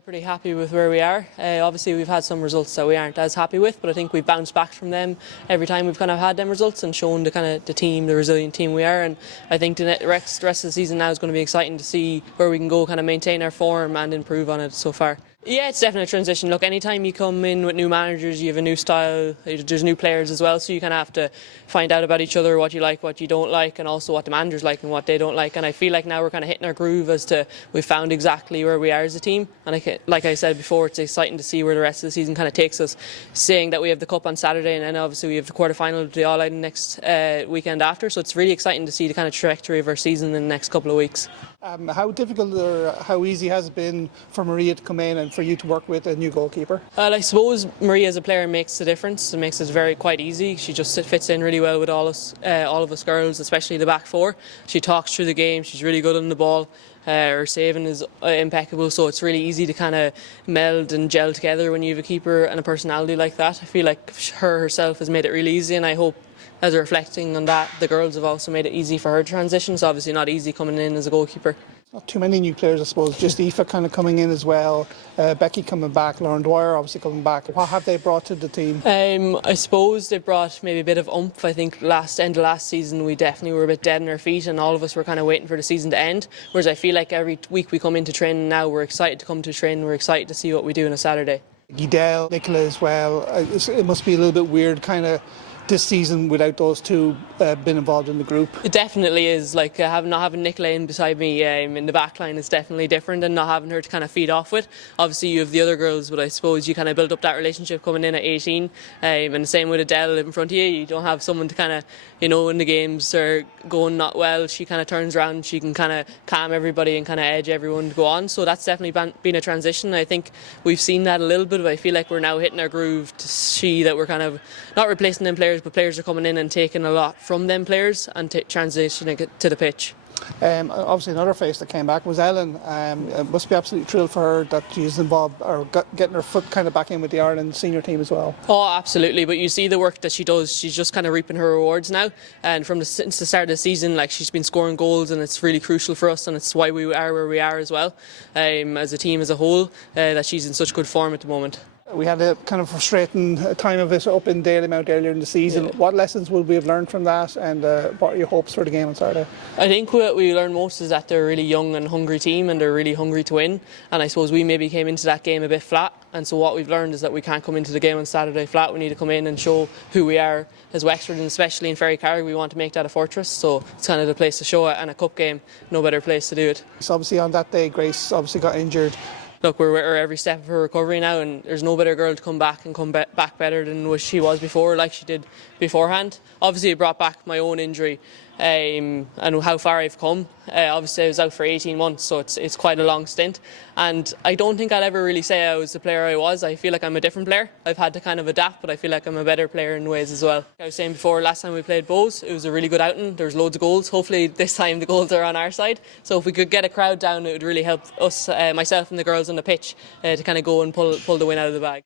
We're pretty happy with where we are. Obviously we've had some results that we aren't as happy with, but I think we've bounced back from them every time we've kind of had them results and shown the resilient team we are. And I think the rest of the season now is going to be exciting to see where we can go, kind of maintain our form and improve on it so far. Yeah, it's definitely a transition. Look, anytime you come in with new managers, you have a new style, there's new players as well, so you kind of have to find out about each other, what you like, what you don't like, and also what the managers like and what they don't like. And I feel like now we're kind of hitting our groove as to we've found exactly where we are as a team. And like I said before, it's exciting to see where the rest of the season kind of takes us, saying that we have the Cup on Saturday and then obviously we have the quarter-final of the All-Ireland next weekend after. So it's really exciting to see the kind of trajectory of our season in the next couple of weeks. How difficult or how easy has it been for Maria to come in and for you to work with a new goalkeeper? Well, I suppose Maria as a player makes the difference. It makes it quite easy. She just fits in really well with all of us girls, especially the back four. She talks through the game. She's really good on the ball. Her saving is impeccable, so it's really easy to kind of meld and gel together when you have a keeper and a personality like that. I feel like her herself has made it really easy, and I hope, as reflecting on that, the girls have also made it easy for her transition. It's obviously not easy coming in as a goalkeeper. Not too many new players, I suppose. Just Aoife kind of coming in as well. Becky coming back. Lauren Dwyer obviously coming back. What have they brought to the team? I suppose they brought maybe a bit of oomph. I think end of last season we definitely were a bit dead on our feet and all of us were kind of waiting for the season to end. Whereas I feel like every week we come into training now, we're excited to come to training. We're excited to see what we do on a Saturday. Della, Nicola as well. It must be a little bit weird kind of this season without those two being involved in the group. It definitely is. Like not having Nicola in beside me in the back line is definitely different, and not having her to kind of feed off with. Obviously you have the other girls, but I suppose you kind of build up that relationship coming in at 18, and the same with Adele in front of you. You don't have someone to kind of, when the games are going not well, she kind of turns around, she can kind of calm everybody and kind of edge everyone to go on. So that's definitely been a transition. I think we've seen that a little bit, but I feel like we're now hitting our groove to see that we're kind of not replacing them players, but players are coming in and taking a lot from them players and transitioning it to the pitch. Obviously another face that came back was Ellen. It must be absolutely thrilled for her that she's involved or getting her foot kind of back in with the Ireland senior team as well. Oh, absolutely. But you see the work that she does. She's just kind of reaping her rewards now. And since the start of the season, like, she's been scoring goals, and it's really crucial for us, and it's why we are where we are as well, as a team as a whole, that she's in such good form at the moment. We had a kind of frustrating time of it up in Dalymount earlier in the season. Yeah. What lessons will we have learned from that, and what are your hopes for the game on Saturday? I think what we learned most is that they're a really young and hungry team, and they're really hungry to win. And I suppose we maybe came into that game a bit flat. And so what we've learned is that we can't come into the game on Saturday flat. We need to come in and show who we are as Wexford, and especially in Ferrycarrig, we want to make that a fortress. So it's kind of the place to show it, and a cup game, no better place to do it. So obviously on that day, Grace obviously got injured. Look, we're with her every step of her recovery now, and there's no better girl to come back back better than what she was before, like she did beforehand. Obviously, it brought back my own injury and how far I've come. Obviously, I was out for 18 months, so it's quite a long stint. And I don't think I'll ever really say I was the player I was. I feel like I'm a different player. I've had to kind of adapt, but I feel like I'm a better player in ways as well. Like I was saying before, last time we played Bows, it was a really good outing. There was loads of goals. Hopefully this time the goals are on our side. So if we could get a crowd down, it would really help us, myself and the girls on the pitch, to kind of go and pull the win out of the bag.